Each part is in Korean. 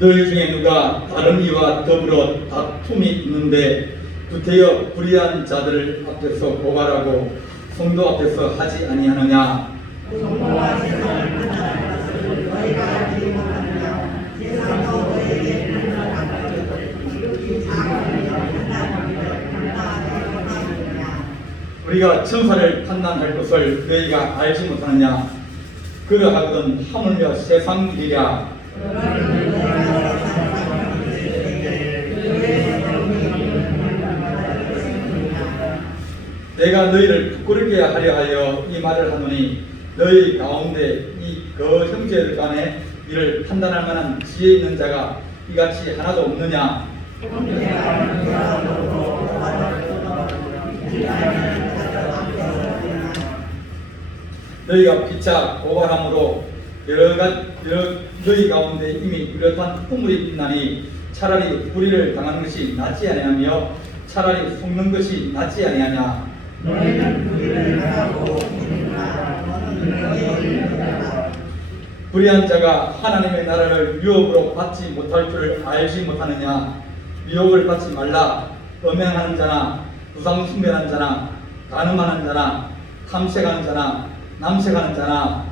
너희 중에 누가 다른 이와 더불어 다툼이 있는데 구태여 불의한 자들 앞에서 고발하고 성도 앞에서 하지 아니하느냐. 성도와 세상을 판단할 것을 너희가 알지 못하느냐. 세상도 너희에게 판단할 것을 사람을 판단하지 못하느냐. 우리가 천사를 판단할 것을 너희가 알지 못하느냐. 그러하거든 하물며 세상 일이랴. 내가 너희를 부끄럽게 하려 하여 이 말을 하노니 너희 가운데 이 그 형제들 간에 이를 판단할 만한 지혜 있는 자가 이같이 하나도 없느냐. 너희가 피차 고발함으로 너희 가운데 이미 뚜렷한 풍물이 있나니 차라리 불의를 당하는 것이 낫지 아니하며 차라리 속는 것이 낫지 아니하냐. 너희는 불의를 당하고 죽는다. 너는 너희를 당하라. 불의한 자가 하나님의 나라를 유업으로 받지 못할 줄을 알지 못하느냐. 유업을 받지 말라. 음행하는 자나 우상 숭배하는 자나 간음하는 자나 탐색하는 자나 남색하는 자나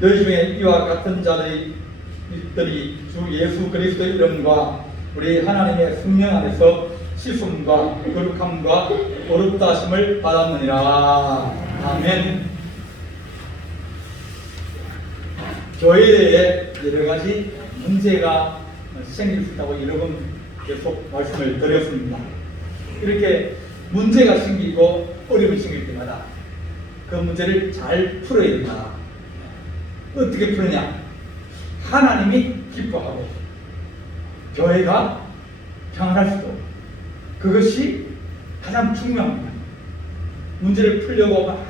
너희 중에 이와 같은 자들이 주 예수 그리스도의 이름과 우리 하나님의 성령 안에서 씻음과 거룩함과 어렵다 하심을 받았느니라. 아멘. 교회에 여러 가지 문제가 생길 수 있다고 여러 번 계속 말씀을 드렸습니다. 이렇게 문제가 생기고 어려움이 생길 때마다 그 문제를 잘 풀어야 된다. 어떻게 풀느냐? 하나님이 기뻐하고 교회가 평안할 수도, 그것이 가장 중요합니다. 문제를 풀려고 막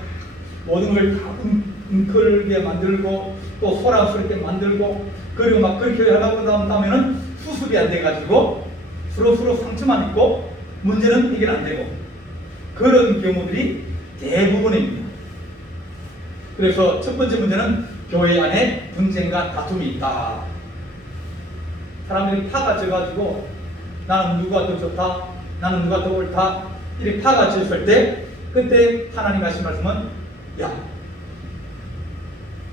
모든 걸 다 웅크르게 만들고 또 소란스럽게 만들고 그리고 막 그렇게 하려고 하면은 수습이 안 돼가지고 서로 상처만 있고 문제는 해결 안 되고 그런 경우들이 대부분입니다. 그래서 첫 번째 문제는 교회 안에 분쟁과 다툼이 있다. 사람들이 파가 져가지고 나는 누가 더 좋다, 나는 누가 더 옳다 이렇게 파가 졌을 때 그때 하나님 하신 말씀은 야,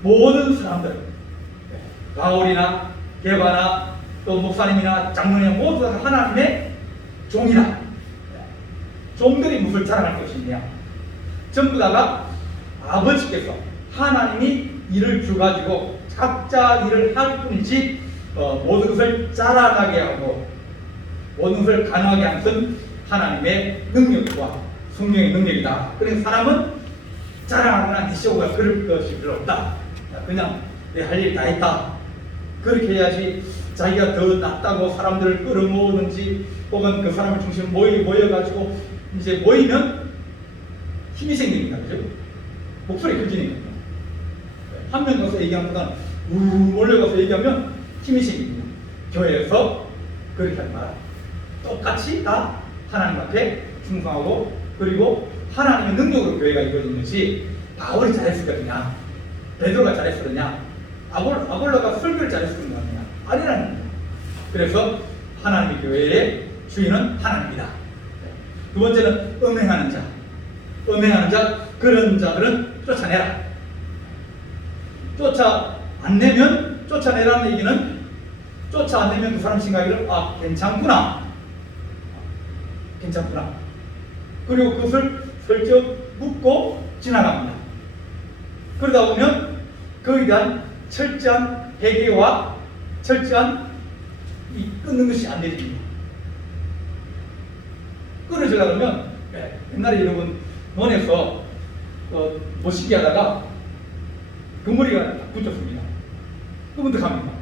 모든 사람들 바울이나 게바나 또 목사님이나 장로님 모두 다 하나님의 종이다. 종들이 무엇을 자랑할 것이냐. 전부 다가 아버지께서 하나님이 일을 주가지고 각자 일을 할 뿐이지 모든 것을 자라나게 하고 모든 것을 가능하게 하는 것은 하나님의 능력과 성령의 능력이다. 그래서 사람은 자랑하거나 내세우거나 그럴 것이 별로 없다. 그냥 내 할 일 다 했다. 그렇게 해야지 자기가 더 낫다고 사람들을 끌어모으든지 혹은 그 사람을 중심으로 모여가지고 이제 모이면 힘이 생깁니다. 그죠? 목소리 커지니까. 한 명 가서 얘기하는 것보다 몰려가서 얘기하면 힘이 생깁니다. 교회에서 그렇게 하지 마라. 똑같이 다 하나님 앞에 충성하고 그리고 하나님의 능력으로 교회가 이루어진 것이 바울이 잘했었거든요. 베드로가 잘했었느냐, 아볼로가 설교를 잘했었느냐 아니라는 거예요. 그래서 하나님의 교회의 주인은 하나님이다. 두 번째는 음행하는 자, 그런 자들은 쫓아내라. 쫓아내라는 얘기는 쫓아 안 내면 그 사람 생각이를 괜찮구나. 그리고 그것을 슬쩍 묻고 지나갑니다. 그러다 보면 거기에 대한 철저한 회개와 철저한 끊는 것이 안 되집니다. 끊어지려고 하면 옛날에 여러분 논에서 모시기 하다가 그머리가 붙었습니다. 그럼 어떡합니까?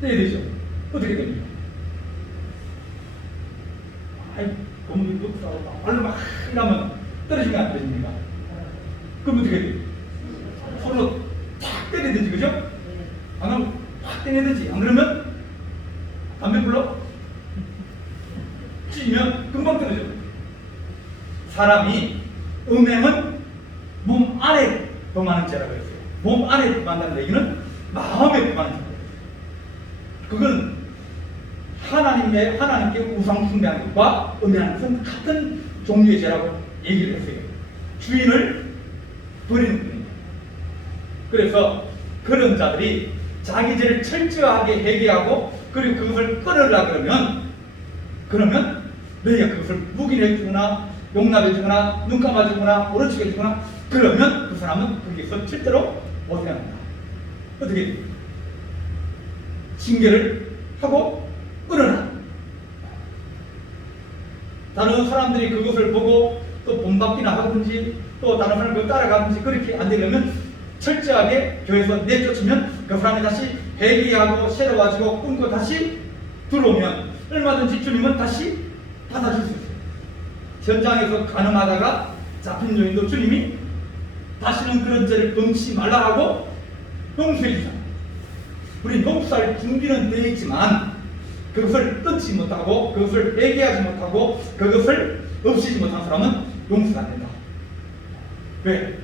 떼야 되죠. 어떻게 됩니까? 그머리 붙어서 발로 막 하면 떨어지면 안 되십니까? 그럼 어떻게 돼요? 손으로 탁 때려야 되지, 그죠? 안 그러면 탁 때려야 되지. 안 그러면 담배 불러? 찌면 그러면 금방 떨어져. 사람이 음행은 몸 안에 범하는 죄라고 했어요. 몸 안에 범한다는 얘기는 마음에 범하는 죄라고 했어요. 그건 하나님께 우상 숭배하는 것과 음행하는 것은 같은 종류의 죄라고 얘기를 했어요. 주인을 버리는 거예요. 그래서 그런 자들이 자기 죄를 철저하게 회개하고 그리고 그것을 끊으려 그러면 너희가 그것을 묵인해 주거나 용납해 주거나 눈 감아 주거나 오른쪽에 주거나 그러면 그 사람은 거기서 절대로 못 해납니다. 어떻게 돼요? 징계를 하고 끊어라. 다른 사람들이 그것을 보고 또 본받기나 하든지 또 다른 사람을 그걸 따라가든지 그렇게 안 되려면 철저하게 교회에서 내쫓으면 그 사람이 다시 회개하고 새로 와지고 끊고 다시 들어오면 얼마든지 주님은 다시 받아줄 수 있어요. 현장에서 가늠하다가 잡힌 여인도 주님이 다시는 그런 죄를 범치 말라 하고 용서해 주잖아요. 우리 용서할 준비는 되어 있지만 그것을 끊지 못하고 그것을 회개하지 못하고 그것을 없애지 못한 사람은 용서가 안 된다. 왜?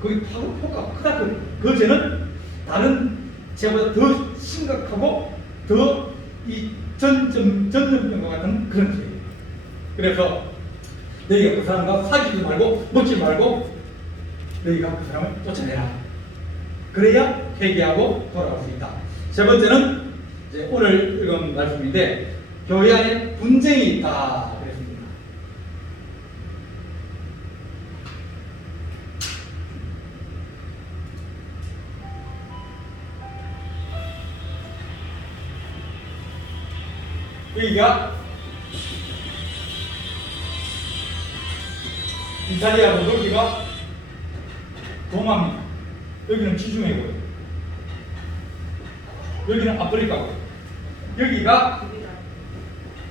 거기 효과가 크다. 그 죄는 다른 죄보다 더 심각하고 더 이 전염병과 같은 그런 죄예요. 그래서 너희가 그 사람과 사귀지 말고 먹지 말고 너희가 그 사람을 쫓아내라. 그래야 회개하고 돌아올 수 있다. 세 번째는 이제 오늘 읽은 말씀인데 교회 안에 분쟁이 있다 그랬습니다. 여기가 이탈리아고 여기가 동아입니다. 여기는 지중해고요. 여기는 아프리카고요. 여기가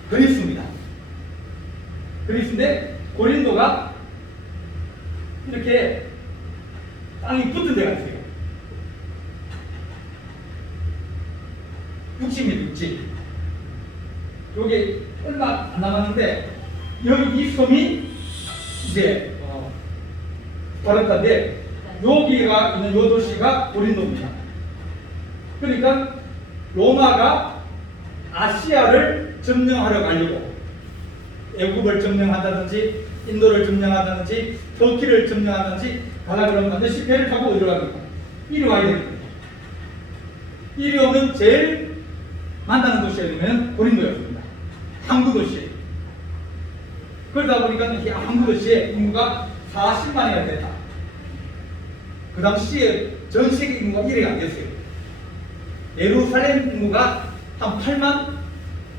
그리스입니다. 그리스인데 고린도가 이렇게 땅이 붙은 데가 있어요. 60m 육지. 여기 얼마 안 남았는데 여기 이 섬이 이제 바르타인데 여기가 있는 요 도시가 고린도입니다. 그러니까 로마가 아시아를 점령하려 가려고 애굽을 점령한다든지 인도를 점령한다든지 터키를 점령한다든지 가려 그러면 반드시 배를 타고 어디로 갑니까? 이리 와야 됩니다. 이리 오면 제일 만나는 도시가 되면 고린도였습니다. 항구 도시. 그러다 보니까 이 항구 도시의 인구가 40만이나 됐다. 그 당시에 전 세계 인구가 1위가 안 됐어요. 예루살렘 인구가 한 8만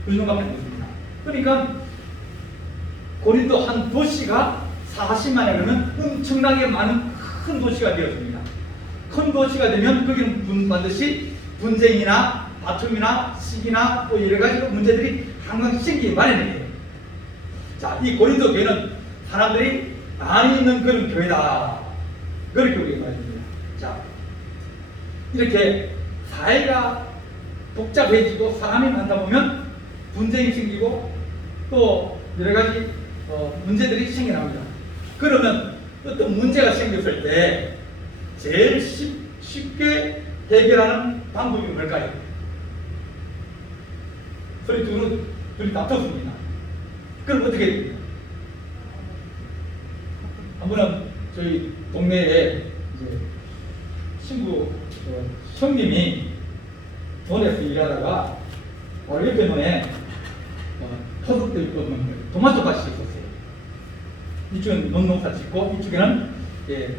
그 정도밖에 안 됐습니다. 그러니까 고린도 한 도시가 40만이라 그러면 엄청나게 많은 큰 도시가 되었습니다. 큰 도시가 되면 거기는 반드시 분쟁이나 다툼이나 시기나 또 여러 가지 문제들이 항상 생기기 마련이에요. 자, 이 고린도 교회는 사람들이 많이 있는 그런 교회다. 그렇게 우리가 말합니다. 자, 이렇게 사회가 복잡해지고 사람이 많다 보면 분쟁이 생기고 또 여러 가지 문제들이 생겨납니다. 그러면 어떤 문제가 생겼을 때 제일 쉽게 해결하는 방법이 뭘까요? 소리 둘이 다퉜습니다. 그럼 어떻게 됩니까? 한 번은 저희 동네에 이제 친구 형님이 논에서 일하다가 바로 옆에 논에 터득도 있고 토마토 밭이 있었어요. 이쪽은 논농사 짓고 이쪽에는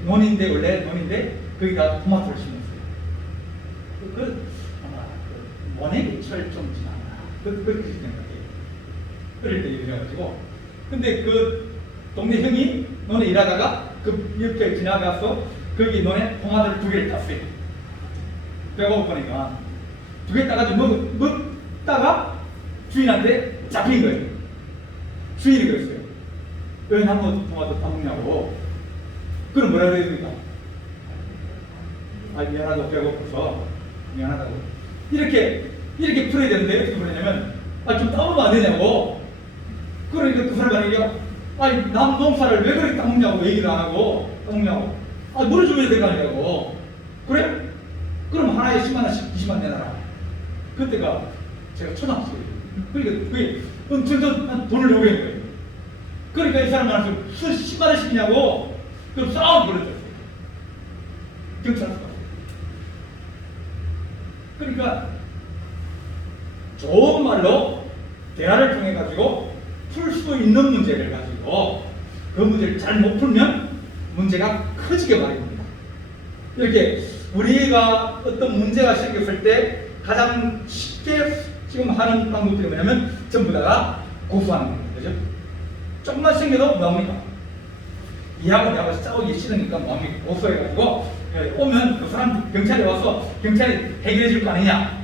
논인데 원래 논인데 거기다 토마토를 심었어요. 아마 원액이 철좀 지나나 그렇게 지낸 것 같아요. 그럴 때 이래가지고 근데 그 동네 형이 논에 일하다가 그 옆에 지나가서 거기 논에 토마토를 2개를 땄어요. 배고프니까 2개 따가지고 먹다가 주인한테 잡힌 거예요. 주인이 그랬어요. 왜 나무 토마토 따먹냐고. 그럼 뭐라 그래야 됩니까? 아, 미안하다고 배고파서 미안하다고. 이렇게 풀어야 되는데 어떻게 풀었냐면 좀 따보면 안 되냐고. 그러니까 그 사람이 얘기야. 아니 남 농사를 왜 그렇게 따먹냐고 얘기를 안 하고 따먹냐고. 아 물어주면 될 거 아니냐고. 그래? 그럼 하나에 10만 원씩 20만 내놔라. 그때가 제가 초등학생이에요. 그러니까 그게 엄청 돈을 요구한 거예요. 그러니까 이 사람한테 무슨 10만 원씩이냐고. 그럼 싸움 벌어졌어요. 경찰서. 그러니까 좋은 말로 대화를 통해 가지고 풀 수 있는 문제를 가지고 그 문제를 잘 못 풀면 문제가 커지게 마련입니다. 이렇게 우리가 어떤 문제가 생겼을 때 가장 쉽게 지금 하는 방법들이 뭐냐면 전부 다가 고소하는 겁니다. 그죠? 조금만 생겨도 뭐합니까? 이하고 싸우기 싫으니까 뭐합니까? 고소해가지고 오면 그 사람 경찰에 와서 경찰이 해결해 줄 거 아니냐?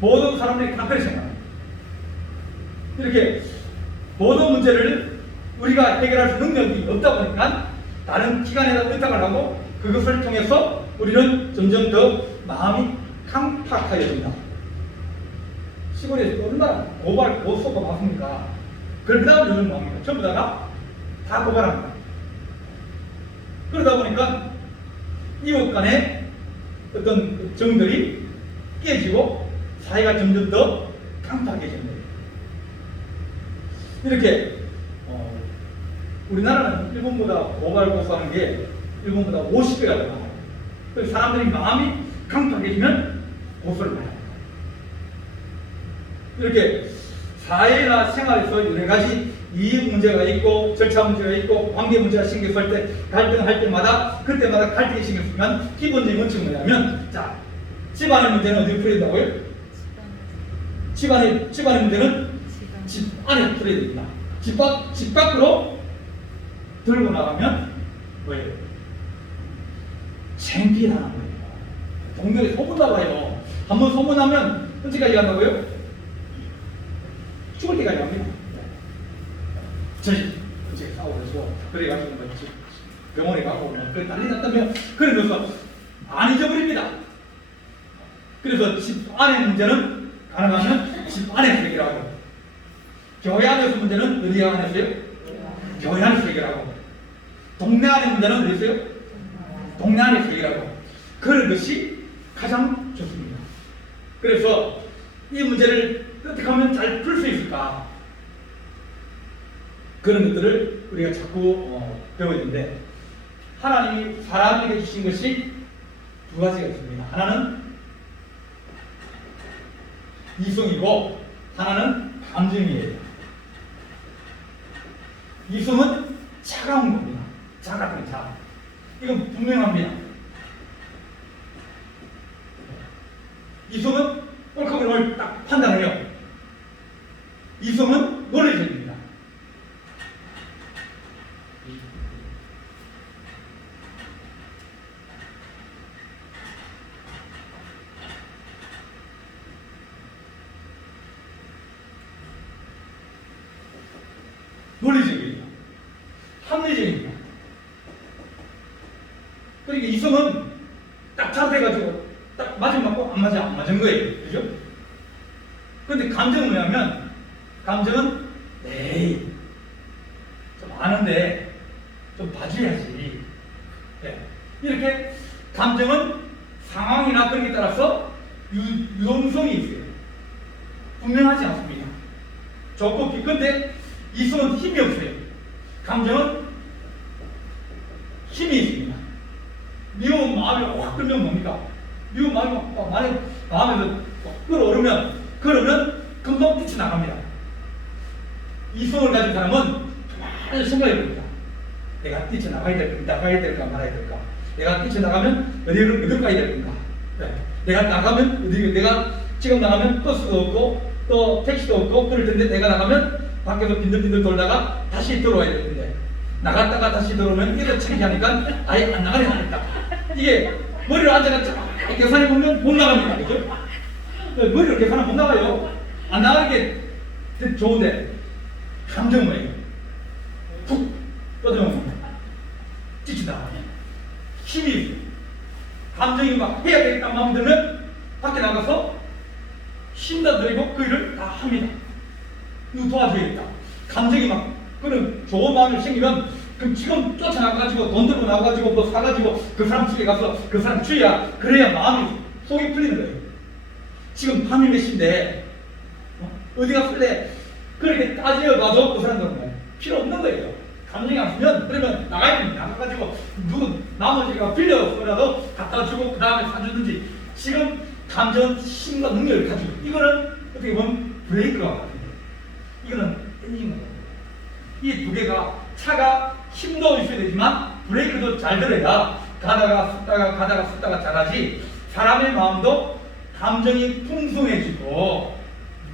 모든 사람들이 다 그렇게 생각합니다. 이렇게 모든 문제를 우리가 해결할 수 능력이 없다 보니까 다른 기관에다 의탁을 하고 그것을 통해서 우리는 점점 더 마음이 강팍해집니다. 시골에서 얼마나 고발, 고소가 많습니까? 그러다 보면 요즘 뭐합니까? 전부 다가 다 고발합니다. 그러다 보니까 이웃 간에 어떤 정들이 깨지고 사회가 점점 더 강팍해지는 거예요. 이렇게 우리나라는 일본보다 고발 고소하는 게 일본보다 50배가 더 많아요. 그래서 사람들이 마음이 강팍해지면 고소를 많이 합니다. 이렇게 사회나 생활에서 여러 가지 이익 문제가 있고 절차 문제가 있고 관계 문제가 생겼을 때 갈등할 때마다 그때마다 갈등이 생겼으면 기본적인 원칙은 뭐냐면 자 집안의 문제는 어디에 풀어야 된다고요? 집안의 문제는 집 안에 풀어야 됩니다. 집 밖으로 들고 나가면 뭐예요? 창피하는 거예요. 동네에 소문나봐요. 한번 소문나면 언제까지 간다고요? 죽을 때까지 갑니다. 저희 어제 싸우면서 그래가지고 뭐 병원에 가고 뭐 그래 난리 났다면 그러면서 안 잊어버립니다. 그래서 집 안의 문제는 가능하면 집 안에서 해결하고 교회 안에서 문제는 어디 안에서요? 교회 안에서 해결하고 동네 안의 문제는 어디 있어요? 동네 안에서 해결하고 그런 것이 가장 좋습니다. 그래서 이 문제를 어떻게 하면 잘 풀 수 있을까? 그런 것들을 우리가 자꾸 배워야 되는데 하나님이 사람에게 주신 것이 두 가지가 있습니다. 하나는 이성이고 하나는 감정이에요. 이성은 차가운 겁니다. 차가운 차. 이건 분명합니다. 이성은 옳고 그름을 딱 판단해요. 이성은 논리적입니다. 논리적입니다. 합리적입니다. 그러니까 이성은 딱 잘돼가지고 딱 맞으면 맞고 안 맞은 거예요. 그죠? 근데 감정은 뭐냐면 감정은 에이 좀 아는데 좀 봐줘야지. 네. 이렇게 감정은 상황이나 그런 게 따라서 유동성이 있어요. 분명하지 않습니다. 좋고 근데 이성은 힘이 없어요. 감정은 힘이 있습니다. 미운 마음이 확 끌면 뭡니까? 미운 마음이 마음에서 끌어오르면 그러면 금방 뛰쳐나갑니다. 이성을 가진 사람은 많이 생각해 봅니다. 내가 뛰쳐나가야 될까 말아야 될까? 내가 뛰쳐나가면 어디를 가야 될 건가? 네. 내가 나가면 내가 지금 나가면 버스도 없고 또 택시도 없고 그럴 텐데 내가 나가면 밖에서 빈들빈들 돌다가 다시 들어와야 될 텐데 나갔다가 다시 들어오면 이래 창피하니까 아예 안 나가려 하겠다. 이게 머리를 앉아가 계산해 보면 못 나갑니다. 그죠? 머리를 계산하면 못 나가요. 안 나가는 게 좋은데 감정은 뭐예요? 푹 떠들어옵니다. 찢긴다. 힘이 있어요. 감정이 막 해야 되겠다 마음 들면 밖에 나가서 힘다 들이고 그 일을 다 합니다. 이거 도와줘야겠다. 막 그런 좋은 마음이 생기면 그럼 지금 쫓아나가지고 돈 들고 나가지고 뭐 사가지고 그 사람 집에 가서 그 사람 주의야 그래야 마음이 속이 풀리는 거예요. 지금 밤이 몇 시인데 어디 갔을래? 그렇게 따져봐도 그 사람들은 필요 없는 거예요. 감정이 안 쓰면 그러면 나가면 나가가지고 누구 나머지가 빌려서라도 갖다 주고 그 다음에 사주든지 지금 감정 힘과 능력을 가지고 이거는 어떻게 보면 브레이크가 같은 거예요. 이거는 엔진인 거예요. 이 두 개가 차가 힘도 있어야 되지만 브레이크도 잘 들어야 가다가 섰다가 잘하지. 사람의 마음도 감정이 풍성해지고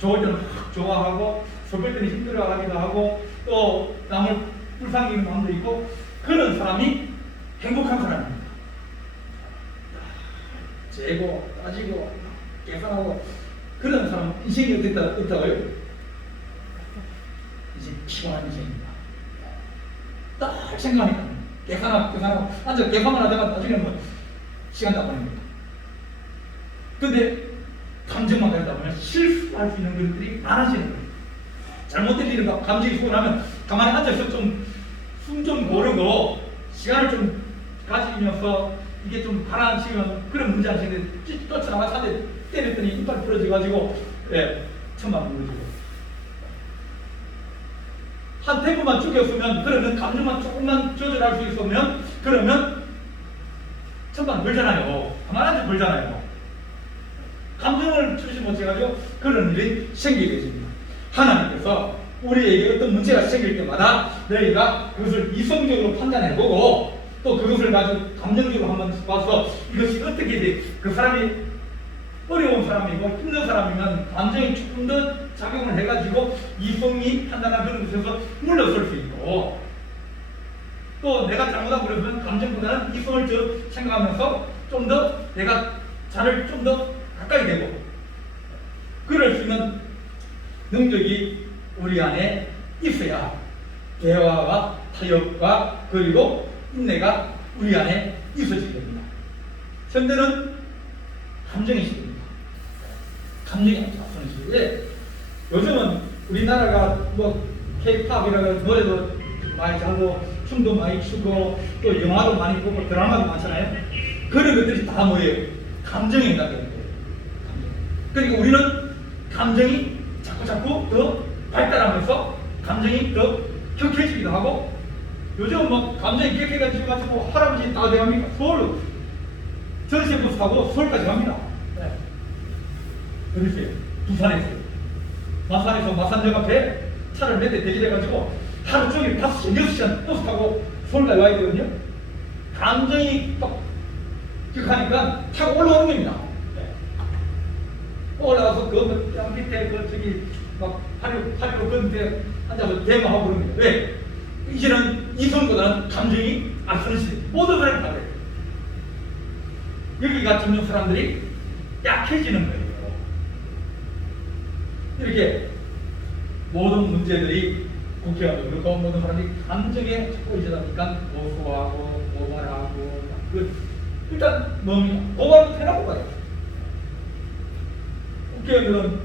좋을 때는 확 좋아하고 슬플 때는 힘들어하기도 하고 또 남을 불쌍히 여기는 마음도 있고 그런 사람이 행복한 사람입니다. 재고 따지고 계산하고 그런 사람 인생이 어떻다고요? 이제 피곤한 인생입니다. 딱 생각하니까 계산하고 앉아 계산만 하다가 나중에 뭐 시간 다 보냅니다. 근데 감정만 가다 보면 실수할 수 있는 것들이 많아지는 거예요. 잘못된 일을 감정이 쓰고 나면 가만히 앉아서 좀 숨 좀 고르고 시간을 좀 가지면서 이게 좀 가라앉히면 그런 문제 안 생기는데 쫓아나가 차대 때렸더니 이빨 부러져가지고 천만 무너지고 한 템포만 죽였으면 그러면 감정만 조금만 조절할 수 있으면 그러면 천만 벌잖아요. 가만히 앉아 벌잖아요. 감정을 추지 못해가지고 그런 일이 생기게 됩니다. 하나님께서 우리에게 어떤 문제가 생길 때마다 너희가 그것을 이성적으로 판단해보고 또 그것을 가지고 감정적으로 한번 봐서 이것이 어떻게 돼? 그 사람이 어려운 사람이고 힘든 사람이면 감정이 조금 더 작용을 해가지고 이성이 판단한 그런 것에서 물러설 수 있고 또 내가 잘못한 그러면 감정보다는 이성을 더 생각하면서 좀 더 내가 자를 좀 더 가까이 되고 그럴 수 있는 능력이 우리 안에 있어야 대화와 타협과 그리고 인내가 우리 안에 있어지게 됩니다. 현대는 감정이 있습니다. 감정이 아주 앞서는 시대에 요즘은 우리나라가 뭐 K-팝이라고 노래도 많이 하고 춤도 많이 추고 또 영화도 많이 보고 드라마도 많잖아요. 그런 것들이 다 뭐예요? 감정이 있다는 거예요. 그러니까 우리는 감정이 자꾸 더 발달하면서 감정이 더 격해지기도 하고 요즘 뭐 감정이 격해가지고 할아버지 다 돼갑니까? 서울 전세버스 타고 서울까지 갑니다. 어디 있어요? 부산에 있어요. 마산에서 마산역 앞에 차를 몇 대 대기해가지고 하루 종일 5시간, 6시간 버스 타고 서울까지 와야 되거든요. 감정이 딱 격하니까 타고 올라오는 겁니다. 올라가서 그 밑에 그 저기 막 파리로 건데 앉아서 대모하고 그럽니다. 왜? 이제는 이성보다는 감정이 앞서는 시대. 모든 사람이 다 그래요. 여기가 점점 사람들이 약해지는 거예요. 이렇게 모든 문제들이 국회의원도 그렇고 모든 사람들이 감정에 자꾸 이러다 보니까 고소하고 고발하고 일단 뭡니까? 고발도 해놓고 가요. 국회의원들은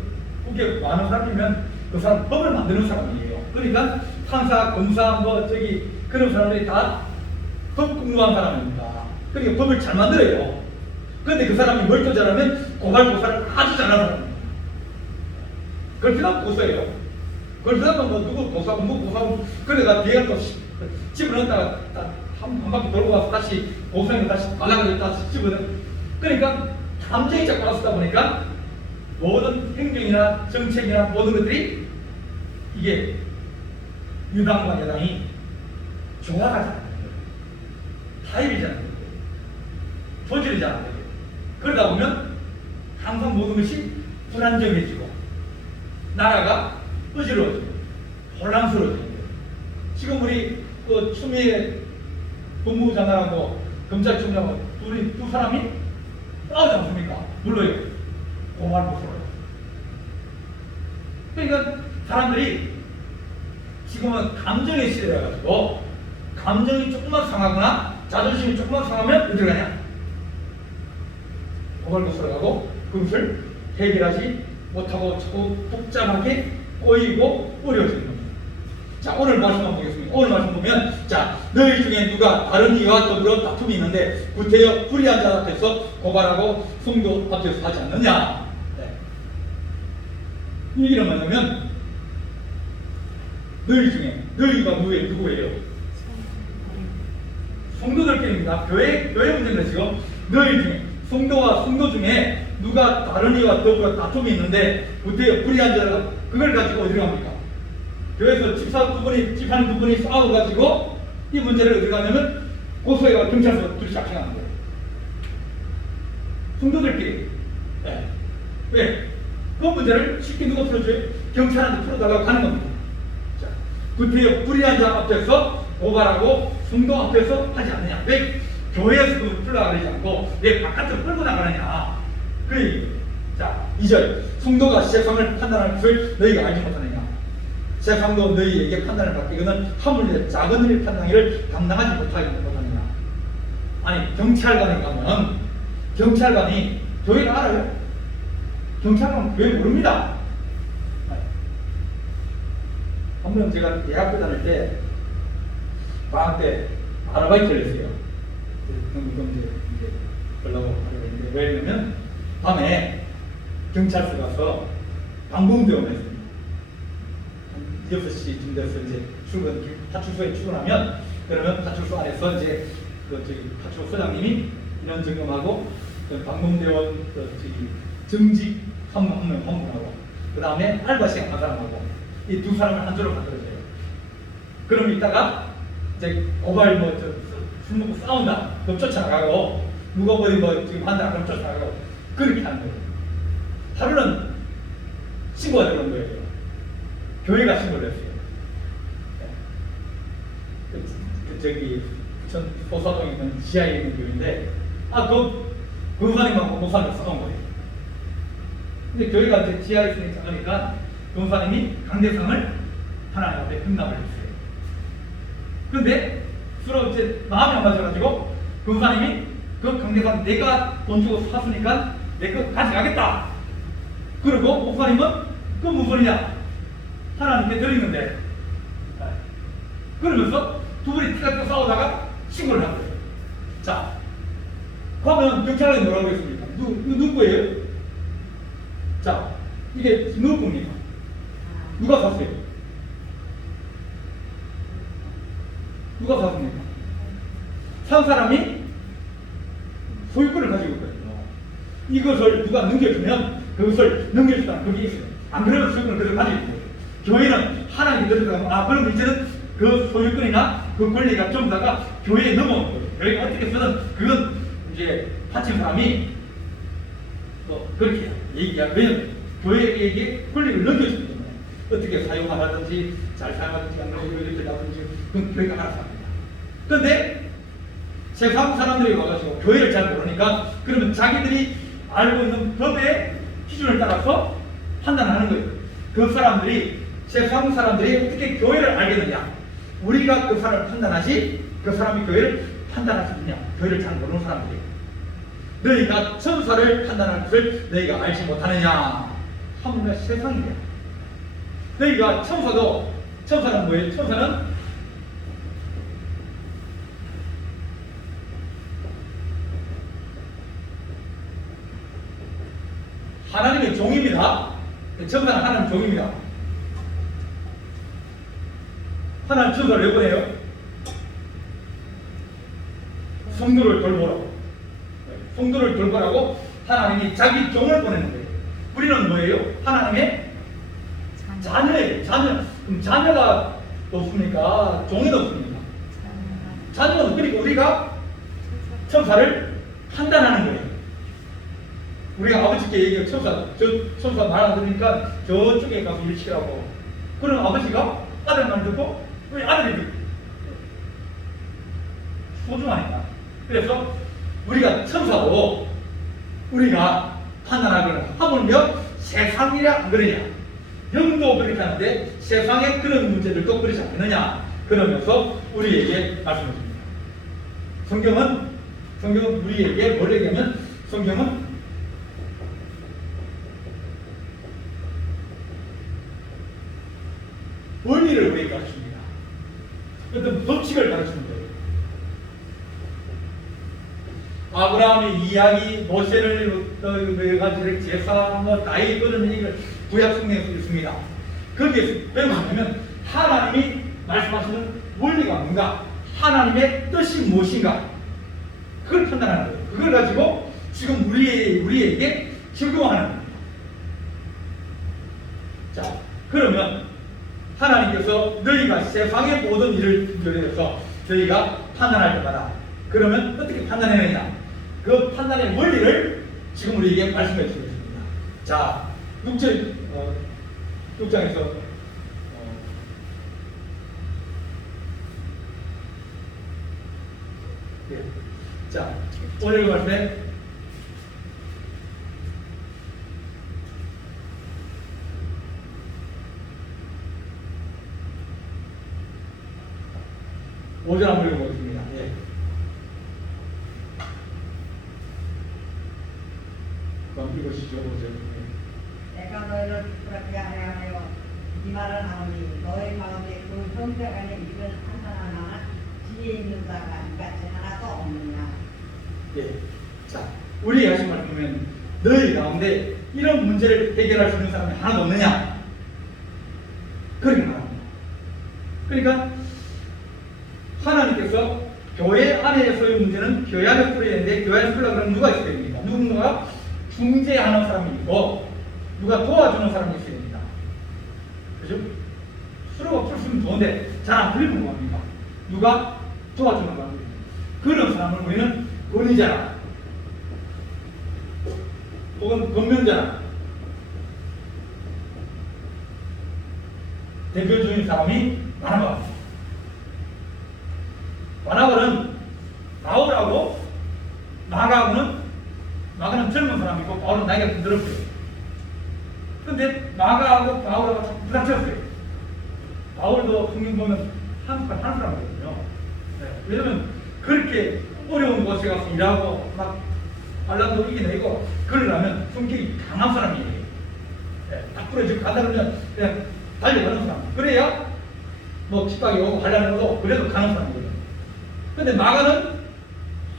국회 많은 사람이면 그 사람 법을 만드는 사람이에요. 그러니까 판사, 검사, 뭐 저기 그런 사람들이 다 법 공부한 사람입니다. 그러니까 법을 잘 만들어요. 그런데 그 사람이 뭘 또 잘하면 고발 고사를 아주 잘하는 사람입니다. 그걸 필요하면 고소해요. 그걸 필요하면 뭐 누구 고소하고 누구 고소하고 그래가 뒤에 또 집어넣었다가 한 바퀴 돌고 와서 다시 고소하면 다시 말라가지고 다시 집어넣어. 그러니까 감정이 자꾸 나서다 보니까 모든 행정이나 정책이나 모든 것들이 이게 유당과 여당이 조화가 잘 안 돼요. 타협이 잘 안 돼요. 조절이 잘 안 돼요. 그러다 보면 항상 모든 것이 불안정해지고 나라가 어지러워지고 혼란스러워지고 지금 우리 그 추미애 법무부 장관하고 검찰총장하고 두 사람이 싸우지 않습니까? 물러요. 고말 고소를. 그러니까 사람들이 지금은 감정에 시달려가지고 감정이 조금만 상하거나 자존심이 조금만 상하면 어디 가냐? 고발 고소를 하고 그것을 해결하지 못하고 자꾸 복잡하게 꼬이고 어려워지는 겁니다. 자, 오늘 말씀 한번 보겠습니다. 오늘 말씀 보면, 자, 너희 중에 누가 다른 이와 더불어 다툼이 있는데 구태여 불의한 자 앞에서 고발하고 성도 앞에서 하지 않느냐. 네. 이 얘기는 뭐냐면, 너희 중에, 너희가 누구예요? 성도들끼리입니다. 교회 문제는 지금 너희 중에, 성도와 성도 중에 누가 다른 이와 더불어 다툼이 있는데 구태여 불의한 자가 그걸 가지고 어디로 갑니까? 교회에서 집사님 두 분이 싸워가지고 이 문제를 어디 가냐면 고소해가 경찰서 둘이 잡혀가는 거예요. 성도들끼리. 네. 왜? 그 문제를 쉽게 누가 풀어줘요? 경찰한테 풀어달라고 하는 겁니다. 자, 구태여 불의한 자 앞에서 고발하고 성도 앞에서 하지 않느냐. 왜 교회에서 그 풀려가 그러지 않고 왜 바깥으로 끌고 나가느냐. 그 얘기. 자, 2절. 성도가 세상을 판단할 것을 너희가 알지 못하느냐. 세상도 너희에게 판단을 맡기거든 하물며 작은 일 판단을 감당하지 못하느냐. 아니, 경찰관에 가면 경찰관이 교회를 알아요? 경찰관은 교회 모릅니다. 한 번 제가 대학교 다닐 때 방학 때 아르바이트를 했어요. 이제 하려고 했는데 왜냐면 밤에 경찰서 가서 방범대원 했습니다. 6시쯤 돼서 이제 파출소에 출근하면 그러면 파출소 안에서 이제 파출소 소장님이 인원 점검하고 방범대원 정직 한 명 헌문하고 그 다음에 알바 시간 한 사람하고 이 두 사람을 한 조로 만들어줘요. 그럼 이따가 이제 고발 술 먹고 싸운다 그럼 쫓아나가고 누가 어디 지금 한다 그럼 쫓아나가고 그렇게 하는 거예요. 하루는 신고가 들어온 거예요. 교회가 신고를 했어요. 저기 소사동에 있는 지하에 있는 교회인데 그 목사님하고 목사님 싸운 거예요. 근데 교회가 이제 지하에 있으니까 하니까 목사님이 강대상을 하나님 앞에 hun납을 했어요. 근데 서로 이제 마음이 안 맞아가지고 그 목사님이 그 강대상 내가 돈 주고 샀으니까 내 거 가져가겠다. 그리고 목사님은 그 무슨 소리냐? 하나님께 드리는데 그러면서 두 분이 티가 싸우다가 신고를 한 거예요. 자, 그러면 경찰관이 뭐라고 했습니까? 누구예요? 자, 이게 누구 겁니까? 누가 샀어요? 누가 샀습니까? 산 사람이 소유권을 가지고 있거든요. 이것을 누가 넘겨주면 그것을 넘겨주다는 그게 있어요. 안 그러면 소유권을 그대로 가지고 있어요. 교회는 하나님이 들어가면 그럼 이제는 그 소유권이나 그 권리가 좀 다가 교회에 넘어오는 거예요. 교회가 어떻게 쓰든 그건 이제 바친 사람이 또 그렇게 얘기하고 왜냐면 교회에게 권리를 넘겨주기 때문에 어떻게 사용하든지 잘 사용하든지 안 이렇게 나든지 그건 교회가 알아서 합니다. 그런데 세상 사람들이 와가지고 교회를 잘 모르니까 그러면 자기들이 알고 있는 법의 기준을 따라서 판단하는 거예요. 그 사람들이 세상 사람들이 어떻게 교회를 알겠느냐? 우리가 그 사람을 판단하지 그 사람이 교회를 판단할 수 있느냐? 교회를 잘 모르는 사람들이 너희가 천사를 판단할 것을 너희가 알지 못하느냐? 하물며 세상이야. 너희가 천사는 뭐예요? 천사는 하나님의 종입니다. 천사는 하나님의 종입니다. 하나님 천사를 왜 보내요? 성도를 돌보라고. 성도를 돌보라고 하나님이 자기 종을 보내는 거예요. 우리는 뭐예요? 하나님의 자녀예요. 자녀. 그럼 자녀가 없습니까? 종이 없습니까? 자녀는 그러니까 우리가 천사를 판단하는 거예요. 우리가 아버지께 얘기해요. 천사 말 안 들으니까 저쪽에 가서 일 시키라고. 그럼 아버지가 아들 말 듣고 왜 아들이 소중하니까. 그래서 우리가 천사도 우리가 판단하거나 하물며 세상이라 안 그러냐. 영도 그렇게 하는데 세상에 그런 문제들도 그러지 않느냐. 그러면서 우리에게 말씀해 줍니다. 성경은 우리에게 뭘 얘기하면 성경은 원리를 우리에게 가르칩니다. 어떤 법칙을 가르치는 거예요. 아브라함의 이야기, 모세를 가지고 제사, 나이 끊는 얘기를 구약 성경에 있습니다. 거기에서 배우면 하나님이 말씀하시는 원리가 뭔가, 하나님의 뜻이 무엇인가, 그걸 판단하는 거예요. 그걸 가지고 지금 우리에게 적용하는 겁니다. 자, 그러면 하나님께서 너희가 세상의 모든 일을 들여서 저희가 판단할 때마다 그러면 어떻게 판단해내느냐, 그 판단의 원리를 지금 우리에게 말씀해 주겠습니다. 자, 6장에서 자, 오늘 말씀에 오절 한번 읽어보겠습니다. 예. 그럼 읽으시죠, 오절. 내가 너희를 부끄럽게 하여 이 말을 하오니 너희 가운데 그 형제 간의 일을 판단하나 지혜 있는 자가 이같이 하나도 없느냐. 예. 자, 우리 하신 말을 보면 너희 가운데 이런 문제를 해결할 수 있는 사람이 하나도 없느냐, 그렇게 말합니다. 그러니까 하나님께서 교회 안에서의 문제는 교회 안에 풀어야 되는데, 교회 안에 풀려고 하면 누가 있어야 됩니까? 누군가 중재하는 사람이 있고 누가 도와주는 사람이 있어야 됩니다. 그죠? 서로가 풀 수 있으면 좋은데 잘 안 풀리면 뭐합니까? 누가 도와주는 사람입니다. 그런 사람을 우리는 권위자라 혹은 권면자라 대표적인 사람이 바나바입니다. 바나바는 바울하고 마가는 젊은 사람이고 바울은 나이가 좀 들었어요. 근데 마가하고 바울하고 자꾸 부닥쳤어요. 바울도 성경 보면 한국한 한 사람이거든요. 네. 왜냐면 그렇게 어려운 곳에 가서 일하고 막 알람도 이겨내고 그러려면 성격이 강한 사람이에요. 네. 딱 부러지고 가다 그러면 그냥 달려가는 사람. 그래야 뭐 집박이 오고 하려는 것도 그래도 가는 사람이거든요. 근데 마가는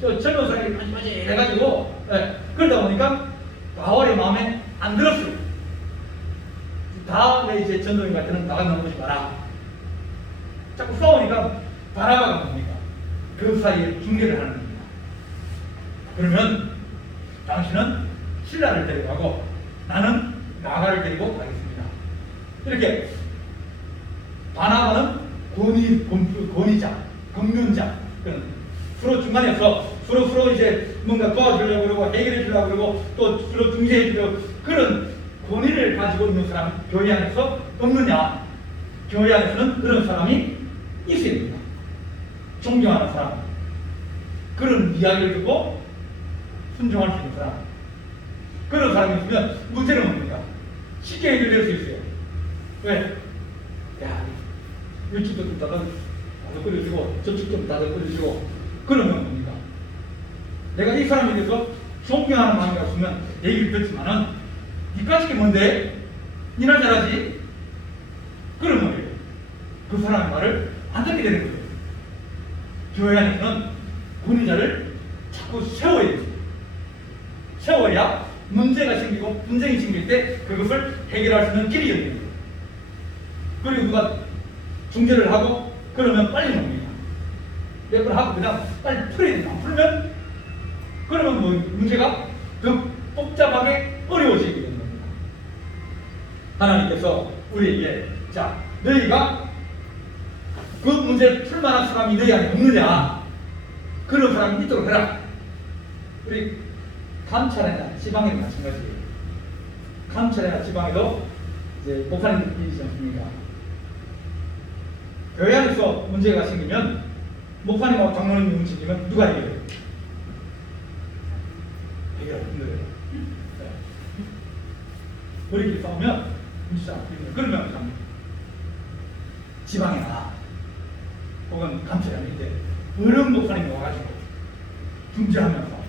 저 젊은 사람이 빠지빠지 해가지고, 예, 그러다 보니까 바울의 마음에 안 들었어요. 다음에 이제 전도인 같은 나가 넘어오지 마라. 자꾸 싸우니까 바나바가 뭡니까? 그 사이에 중재를 하는 겁니다. 그러면 당신은 신라를 데려가고 나는 마가를 데리고 가겠습니다. 이렇게 바나바는 권위자, 권면자, 서로 중간에서 서로 이제 뭔가 도와주려고 그러고 해결해 주려고 그러고 또 서로 중재해 주려고 그런 권위를 가지고 있는 사람 교회 안에서 없느냐? 교회 안에서는 그런 사람이 있어야 됩니다. 존경하는 사람, 그런 이야기를 듣고 순종할 수 있는 사람, 그런 사람이 있으면 문제는 뭡니까? 쉽게 해결될 수 있어요. 왜? 야, 이쪽도 좀 다듬어주고 저쪽 좀 다듬어주고 그러면 뭡니까? 내가 이 사람에 대해서 존경하는 마음이 없으면 얘기를 듣지만은 니까짓게 뭔데? 니나 잘하지? 그러면 뭐예요? 그 사람의 말을 안 듣게 되는 거예요. 교회 안에서는 권위자를 자꾸 세워야 돼요. 세워야 문제가 생기고 분쟁이 생길 때 그것을 해결할 수 있는 길이 열려요. 그리고 누가 중재를 하고 그러면 빨리 놉니다. 몇 번 하고 그냥 빨리 풀어야 됩니다. 안 풀면 그러면 뭐 문제가 더 복잡하게 어려워지게 되는 겁니다. 하나님께서 우리에게 자, 너희가 그 문제를 풀 만한 사람이 너희 안에 없느냐? 그런 사람이 있도록 해라. 우리 감찰이나 지방에도 마찬가지예요. 감찰이나 지방에도 이제 목사님들이 있지 않습니까? 교회 안에서 문제가 생기면 목사님하고 장로님이 문제지면 누가 해결해요? 해결하는 거예요. 네. 우리끼리 싸우면 문제가 생깁니다. 그러면 참 지방이나 혹은 감찰이 아닐 때 어른 목사님이 와가지고 중재하면서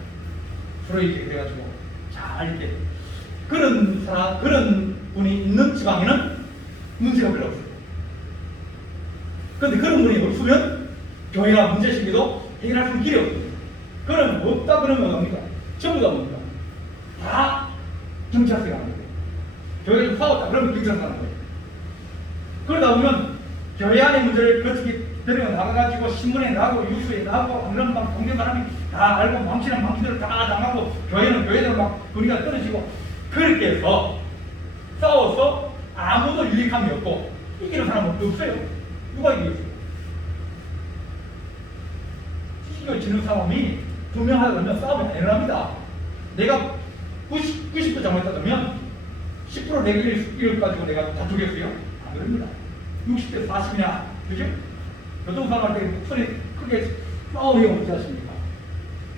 서로 이렇게 해가지고 잘 이렇게 그런 분이 있는 지방에는 문제가 별로 없어요. 그런데 그런 분이 없으면 교회가 문제 생기도 해결할 수 있는 길이 없거든요. 그럼 없다 그러면 뭡니까? 전부 다 뭡니까? 다 경찰서에 가는 거예요. 교회가 좀 싸웠다 그러면 경찰서 가는 거예요. 그러다 보면 교회 안의 문제를 어떻게 들어 나가가지고 신문에 나가고 뉴스에 나가고 그런 막 동네 사람이 다 알고 망치는 망치대로 다 나가고 교회는 교회대로 막 분위기가 떨어지고 그렇게 해서 싸워서 아무도 유익함이 없고 이기는 사람은 없어요. 누가 이기겠어요? 이거 지는 사람이 분명하다 그러면 싸움이 안 일어납니다. 내가 90% 잘못했다면 10% 내가 이걸 가지고 내가 다투겠어요? 안 그럽니다. 60대 40이냐, 그죠? 교통사고할 때 목소리 크게 싸우려고 하지 않습니까?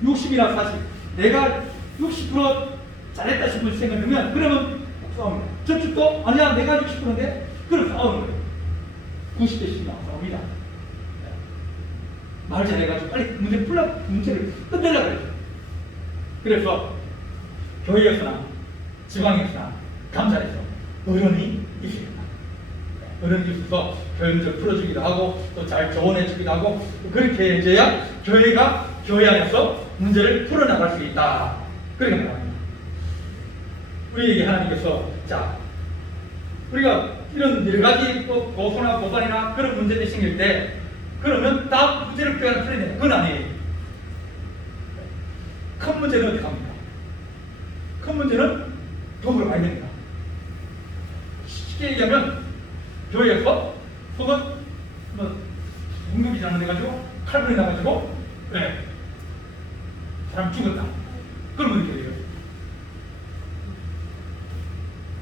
60이나 40, 내가 60% 잘했다 싶은 생각이 들면 그러면 싸웁니다. 저쪽도 아니야 내가 60%인데 그럼 싸우는 거예요. 90대 10이나 싸웁니다. 말 잘해가지고 빨리 문제를 끝내려고 그랬죠. 그래서 교회에서나 지방에서나 감사해서 어른이 있습니다. 어른이 있어서 교회 문제를 풀어주기도 하고 또 잘 조언해주기도 하고 그렇게 해줘야 교회가 교회 안에서 문제를 풀어나갈 수 있다. 그렇게 말합니다. 우리에게 하나님께서 자 우리가 이런 여러 가지 또 고소나 고발이나 그런 문제들이 생길 때 그러면 다 문제를 교회가 풀어야 돼요. 그건 아니에요. 큰 문제는 어떻게 합니까? 큰 문제는 도움을 많이 됩니다. 쉽게 얘기하면 교회에서 혹은 뭐 공격이 잘못돼가지고 칼불이 나가지고 그래 사람 죽었다. 그러면 어떻게 돼요?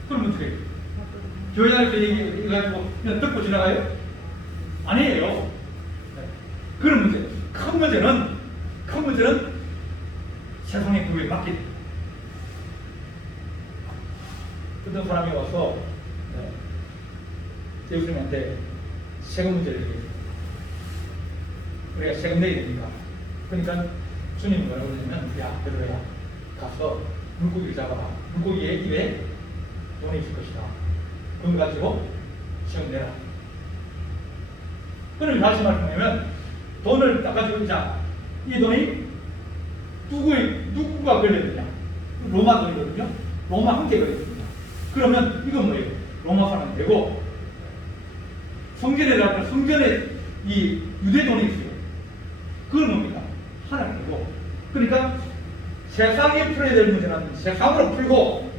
그러면 어떻게 해요? 교회 안에서 얘기해가지고 그냥 듣고 지나가요? 아니에요. 그런 문제, 큰 문제는 세상의 구에 맡기다. 어떤 사람이 와서 예수님한테 세금 문제를 얘기해요. 우리가 세금 내야 됩니까? 그러니까 주님이 뭐라고 그러냐면 야 베드로야 가서 물고기를 잡아라. 물고기의 입에 돈이 있을 것이다. 그걸 가지고 세금 내라. 그럼 다시 말하면 돈을 딱 가지고 자 이 돈이 누구가 걸렸느냐? 로마 돈이거든요. 로마 한 개 걸렸습니다. 그러면 이건 뭐예요? 로마 사람 되고 성전에 가면 성전에 이 유대 돈이 있어요. 그건 뭡니까? 하나님이고. 그러니까 세상이 풀어야 될 문제는 세상으로 풀고,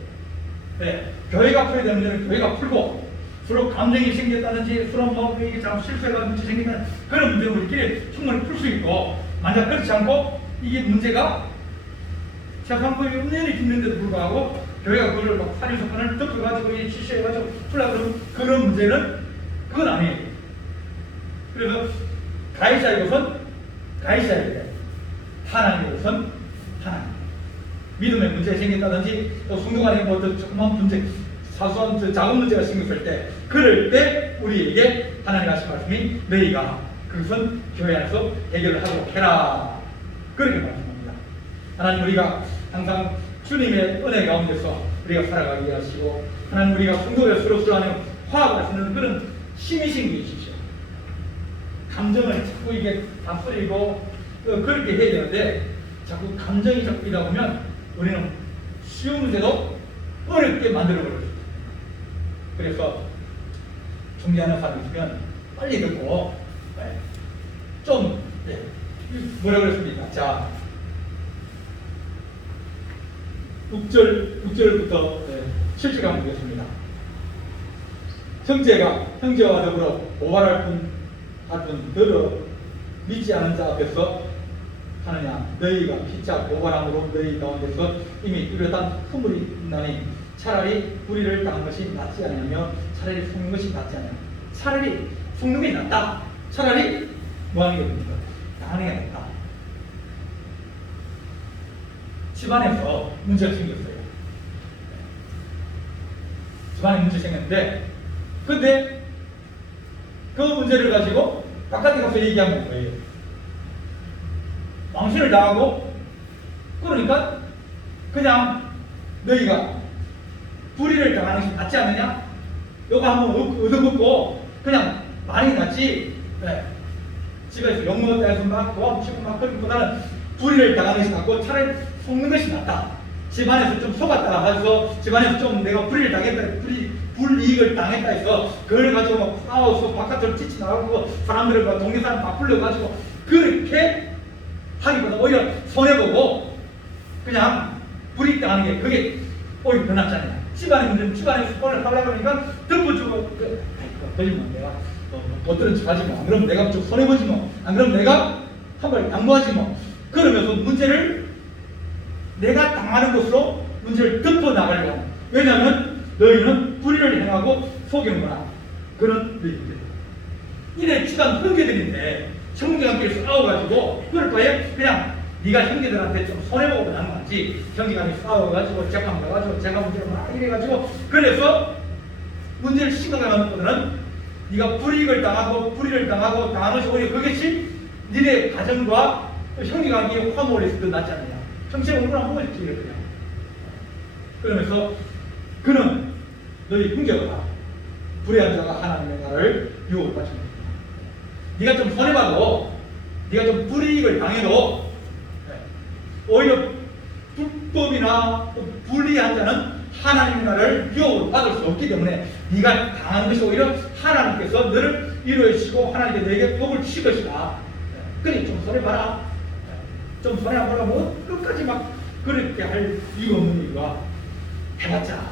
네, 교회가 풀어야 될 문제는 교회가 풀고, 서로 감정이 생겼다든지 서로 뭐 이게 참 실수가 문제 생기면 그런 문제는 우리끼리 충분히 풀 수 있고, 만약 그렇지 않고 이게 문제가 세상 거에 은연히 있는데도 불구하고 교회가 그걸 막 살인 사건을 덮어가지고 실시해가지고 풀라 그러면 그런 문제는 그건 아니에요. 그래서 가해자의 것은 가해자에게, 하나님의 것은 하나님. 믿음에 문제가 생겼다든지 또 성도 간에 뭐 조그만 문제, 사소한 작은 문제가 생겼을 때 그럴 때 우리에게 하나님 하신 말씀이 너희가 그것은 교회 안에서 해결을 하도록 해라. 그렇게 말씀합니다. 하나님 우리가 항상 주님의 은혜 가운데서 우리가 살아가게 하시고 하나님 우리가 성도들 서로 간에 화합할 수 있는 그런 힘이 생기게 주십시오. 감정을 자꾸 이게 다스리고 그렇게 해야 되는데 자꾸 감정이 자꾸 이다 보면 우리는 쉬운 문제도 어렵게 만들어버립니다. 그래서 중재하는 사람이 있으면 빨리 듣고 좀 뭐라 그랬습니까? 자 6절부터 7절 한번 보겠습니다. 형제와 더불어 고발할 뿐 들어 믿지 않은 자 앞에서 하느냐 너희가 피차 고발함으로 너희 가운데서 이미 뚜렷한 허물이 있나니 차라리 불의를 당한 것이 낫지 않으며 차라리 속는 것이 낫지 않으며 차라리 속는 게 낫다. 차라리 뭐하는 게 낫다. 당하는 게 낫다. 집안에서 문제가 생겼어요. 집안에 문제 생겼는데 근데 그 문제를 가지고 바깥에 가서 얘기하는 거예요. 망신을 당하고 그러니까 그냥 너희가 불의를 당하는 것이 낫지 않느냐? 요거 한번 얻어먹고 그냥 많이 낫지 네. 집에서 욕먹었다 해서 막 도와주고 막 그러기보다는 불의를 당하는 것이 낫고 차라리 속는 것이 낫다. 집안에서 좀 속았다 해서 집안에서 좀 내가 불의를 당했다, 불이익을 당했다 해서 그걸 가지고 막 싸워서 바깥으로 찢지 나가고 사람들을 막 동네 사람 막 불러가지고 그렇게 하기보다 오히려 손해보고 그냥 불이익 당하는 게 그게 오히려 더 낫잖아요. 집안의 문제는 집안에서 손을 하려고 하니까 덮어주고 걸리면 내가 못 들은 척 하지 뭐. 안 그러면 내가 좀 손해보지 뭐. 안 그러면 내가 한번 양보하지 뭐. 그러면서 문제를 내가 당하는 것으로 문제를 덮어나가려고 합니다. 왜냐하면 너희는 불의를 행하고 속이는구나. 그런 너희들. 이래 집안 형제들인데 형제간끼리 싸워가지고 그럴 바에 그냥 네가 형제들한테 좀 손해보고 나는 거지. 형제간끼리 싸워가지고 재판 가가지고 제가 문제를 막 이래가지고 그래서 문제를 심각하게 하는 것들은 네가 불이익을 당하고 불의를 당하고 당하는 것이 오히려 그것이 니네 가정과 형제관계에 화목을 해서 더 낫잖아요. 평생 얼마나 한 번씩 그냥. 그러면서 그는 너희 형제가 불의한 자가 하나님의 나라를 유혹을 받지 못한다. 네가 좀 손해봐도 네가 좀 불이익을 당해도 오히려 불법이나 불의한 자는 하나님의 나라를 유혹을 받을 수 없기 때문에 네가 당하는 것이 오히려 하나님께서 너를 이루어주시고 하나님께 너에게 복을 주실 것이다. 그래 좀 손해봐라. 좀 손해봐라. 뭐 끝까지 막 그렇게 할 이유가 없는 이유가 해봤자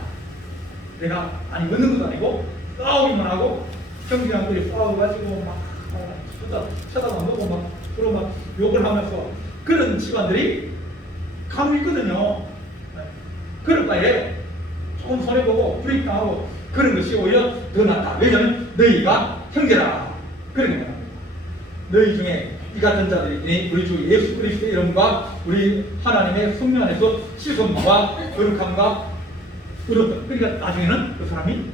내가 아니 얻는 것도 아니고 싸우기만 하고 형제한테 싸워가지고 막 쳐다만 보고 막 서로 막 욕을 하면서 그런 집안들이 간혹 있거든요. 그럴 바에 조금 손해보고 불이익당하고 그런 것이 오히려 더 낫다. 왜냐하면 너희가 형제라. 그런 겁니다. 너희 중에 이 같은 자들이 우리 주 예수 그리스도의 이름과 우리 하나님의 성령 안에서 씻음과 거룩함과 얻었다. 그러니까 나중에는 그 사람이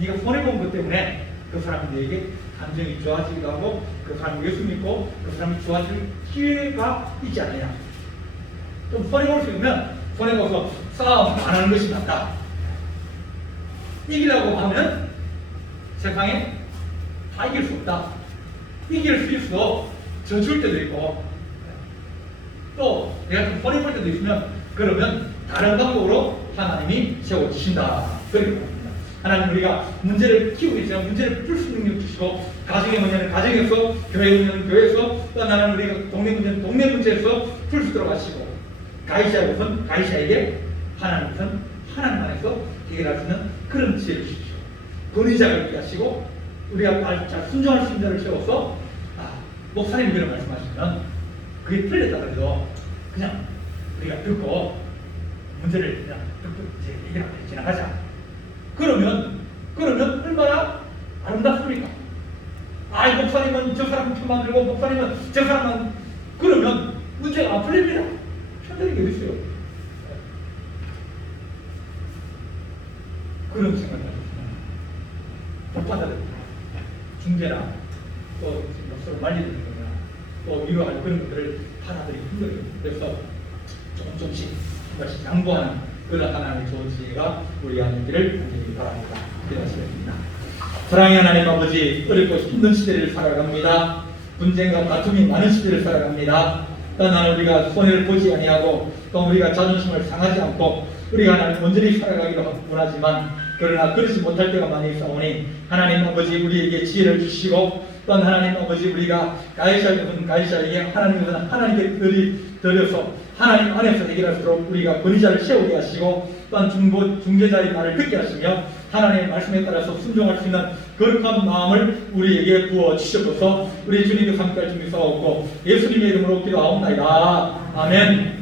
네가 손해본 것 때문에 그 사람이 너에게 감정이 좋아지기도 하고 그 사람이 예수 믿고 그 사람이 좋아질 기회가 있지 않느냐. 좀 손해볼 수 있으면 손해봐서 싸움 안 하는 것이 낫다. 이기려고 하면 세상에 다 이길 수 없다. 이길 수 있어. 져줄 때도 있고 또 내가 좀 손해볼 때도 있으면 그러면 다른 방법으로 하나님이 세워주신다. 그렇게 말합니다. 하나님 우리가 문제를 키우고 있지만 문제를 풀 수 있는 능력 주시고 가정의 문제는 가정에서 교회 문제는 교회에서 또 하나는 우리가 동네 문제는 동네 문제에서 풀 수 있도록 하시고 가이시아의 것은 가이시아에게 하나님 것은 하나님 안에서 해결할 수 있는 그런 지혜를 주십시오. 권위자가 있게 하시고 우리가 잘 순종할 수 있는 자를 세워서 목사님이 그런 말씀하시면 그게 틀렸다 그래도 그냥 우리가 듣고 문제를 그냥 듣고 이제 지나가자. 그러면 얼마나 아름답습니까? 목사님은 저 사람 편 만들고 목사님은 저 사람만 그러면 문제가 안 풀립니다. 편들이 게 어딨어요? 그런 생각을 하셨습니다. 못 받아들입니다. 중재나 또 역사를 말리는 거나 또 위로하는 그런 것들을 받아들이기 힘들어요. 그래서 조금씩 한 번씩 양보하는 그런 하나님의 좋은 지혜가 우리 안에 있기를 간절히 바랍니다. 기도하시겠습니다. 사랑의 하나님 아버지, 어렵고 힘든 시대를 살아갑니다. 분쟁과 다툼이 많은 시대를 살아갑니다. 또한 우리가 손해를 보지 아니하고 또 우리가 자존심을 상하지 않고 우리가 하나님 온전히 살아가기로 원하지만 그러나 그러지 못할 때가 많이 있사오니 하나님 아버지 우리에게 지혜를 주시고 또한 하나님 아버지 우리가 가이사의 것은 가이사에게 하나님 것은 하나님께 드려서 하나님 안에서 해결할 수 있도록 우리가 권위자를 세우게 하시고 또한 중재자의 말을 듣게 하시며 하나님의 말씀에 따라서 순종할 수 있는 거룩한 마음을 우리에게 부어 주시옵소서. 우리 주님과 함께할 준비 싸웠고 예수님의 이름으로 기도하옵나이다. 아멘.